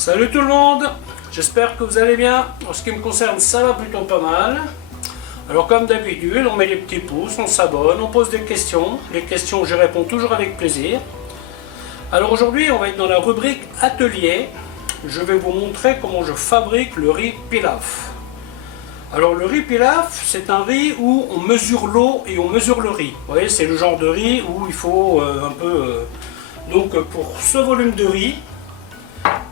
Salut tout le monde, j'espère que vous allez bien. En ce qui me concerne, ça va plutôt pas mal. Alors comme d'habitude, on met les petits pouces, on s'abonne, on pose des questions. Les questions, je réponds toujours avec plaisir. Alors aujourd'hui, on va être dans la rubrique atelier. Je vais vous montrer comment je fabrique le riz pilaf. Alors le riz pilaf, c'est un riz où on mesure l'eau et on mesure le riz. Vous voyez, c'est le genre de riz où il faut un peu... Donc pour ce volume de riz,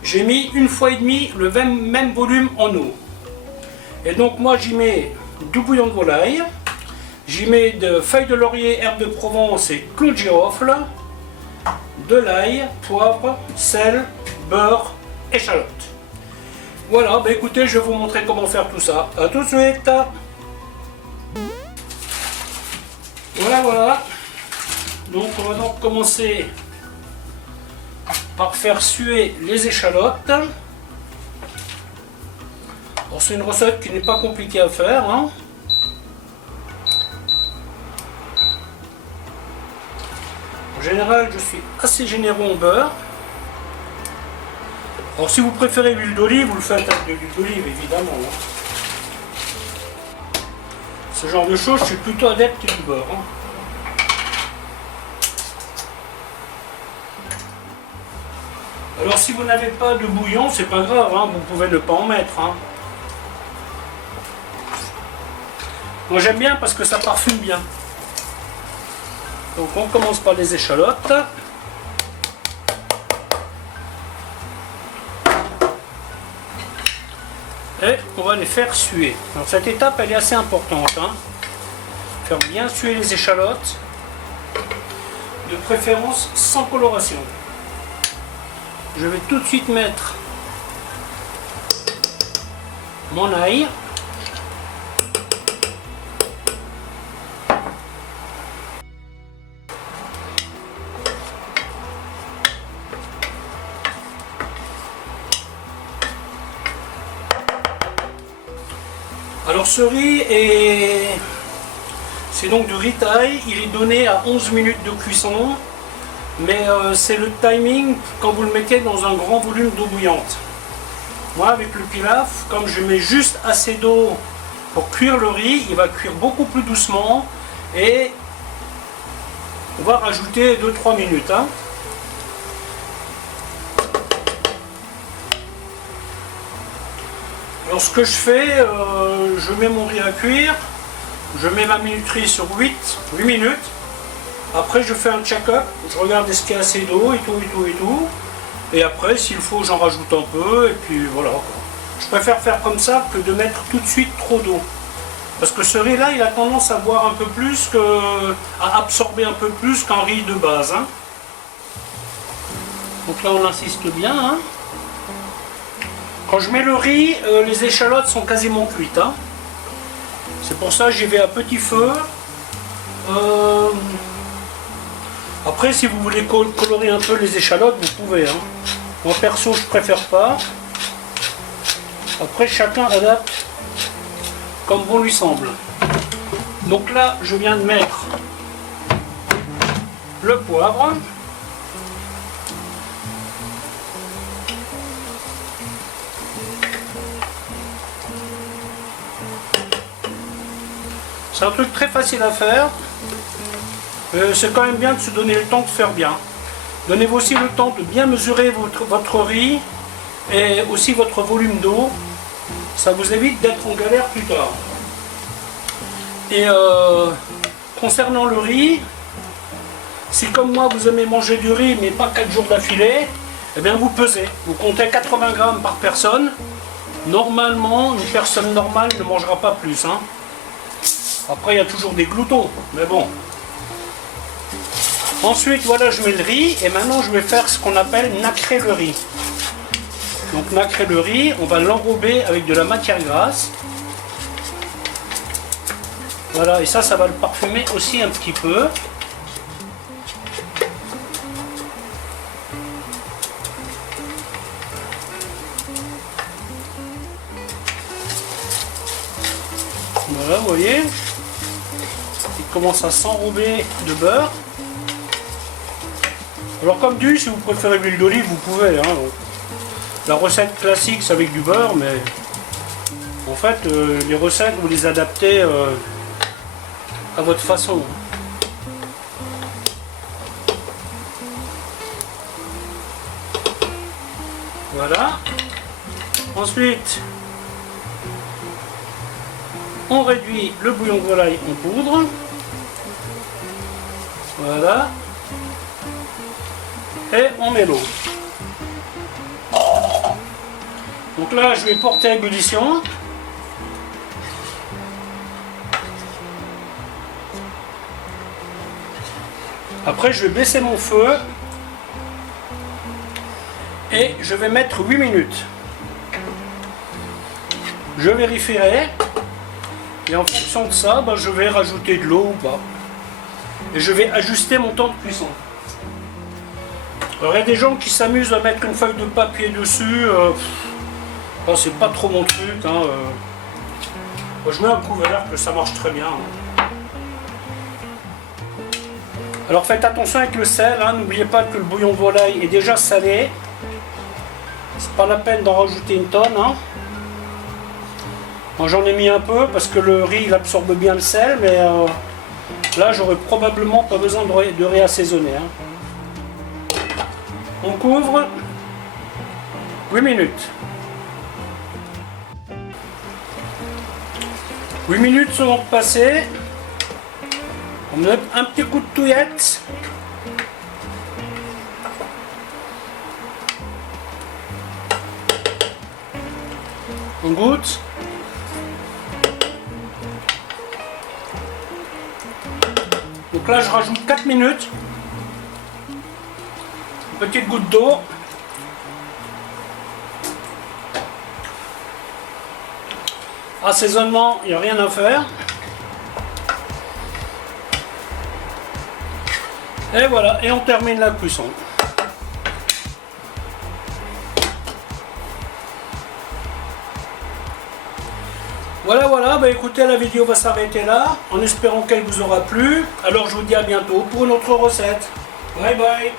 j'ai mis 1,5 fois le même volume en eau. Et donc moi j'y mets du bouillon de volaille, j'y mets de feuilles de laurier, herbes de Provence et clous de girofle, de l'ail, poivre, sel, beurre, échalote. Voilà, bah écoutez, je vais vous montrer comment faire tout ça. A tout de suite. Voilà. Donc on va donc commencer par faire suer les échalotes. Alors c'est une recette qui n'est pas compliquée à faire, hein. En général, je suis assez généreux en beurre. Alors si vous préférez l'huile d'olive, vous le faites avec de l'huile d'olive évidemment. Ce genre de choses, je suis plutôt adepte du beurre, hein. Alors si vous n'avez pas de bouillon, c'est pas grave, hein, vous pouvez ne pas en mettre, hein. Moi j'aime bien parce que ça parfume bien. Donc on commence par les échalotes. Et on va les faire suer. Alors cette étape elle est assez importante, hein. Faire bien suer les échalotes. De préférence sans coloration. Je vais tout de suite mettre mon ail. Alors ce riz c'est donc du riz thaï, il est donné à 11 minutes de cuisson. Mais c'est le timing quand vous le mettez dans un grand volume d'eau bouillante. Moi avec le pilaf, comme je mets juste assez d'eau pour cuire le riz, il va cuire beaucoup plus doucement et on va rajouter 2-3 minutes, hein. Alors ce que je fais, je mets mon riz à cuire, je mets ma minuterie sur 8 minutes. Après je fais un check-up, je regarde est-ce qu'il y a assez d'eau et tout. Et après s'il faut j'en rajoute un peu et puis voilà. Je préfère faire comme ça que de mettre tout de suite trop d'eau. Parce que ce riz là il a tendance à boire un peu plus, à absorber un peu plus qu'un riz de base, hein. Donc là on insiste bien, hein. Quand je mets le riz, les échalotes sont quasiment cuites, hein. C'est pour ça que j'y vais à petit feu. Après, si vous voulez colorer un peu les échalotes, vous pouvez, hein. Moi perso, je préfère pas. Après, chacun adapte comme bon lui semble. Donc là, je viens de mettre le poivre. C'est un truc très facile à faire. C'est quand même bien de se donner le temps de faire bien. Donnez-vous aussi le temps de bien mesurer votre riz et aussi votre volume d'eau. Ça vous évite d'être en galère plus tard. Et concernant le riz, si comme moi vous aimez manger du riz mais pas 4 jours d'affilée, eh bien vous pesez. Vous comptez 80 grammes par personne. Normalement, une personne normale ne mangera pas plus, hein. Après, il y a toujours des gloutons, mais bon. Ensuite, voilà, je mets le riz et maintenant je vais faire ce qu'on appelle nacrer le riz. Donc nacrer le riz, on va l'enrober avec de la matière grasse. Voilà, et ça va le parfumer aussi un petit peu. Voilà, vous voyez, il commence à s'enrober de beurre. Alors comme dit, si vous préférez l'huile d'olive, vous pouvez, hein. la recette classique c'est avec du beurre, mais en fait les recettes vous les adaptez à votre façon. Voilà. Ensuite, on réduit le bouillon de volaille en poudre. Voilà. Et on met l'eau. Donc là, je vais porter à ébullition. Après, je vais baisser mon feu. Et je vais mettre 8 minutes. Je vérifierai. Et en fonction de ça, je vais rajouter de l'eau ou pas. Et je vais ajuster mon temps de cuisson. Alors, il y a des gens qui s'amusent à mettre une feuille de papier dessus. C'est pas trop mon truc. Moi, je mets un couvercle, ça marche très bien. Alors faites attention avec le sel. N'oubliez pas que le bouillon de volaille est déjà salé. C'est pas la peine d'en rajouter une tonne. Moi j'en ai mis un peu parce que le riz il absorbe bien le sel, mais là j'aurais probablement pas besoin de réassaisonner. On couvre 8 minutes. 8 minutes sont donc passées. On met un petit coup de touillette. On goûte. Donc là je rajoute 4 minutes. Une petite goutte d'eau. Assaisonnement, il n'y a rien à faire. Et voilà, et on termine la cuisson. Voilà, écoutez, la vidéo va s'arrêter là, en espérant qu'elle vous aura plu. Alors je vous dis à bientôt pour une autre recette. Bye bye.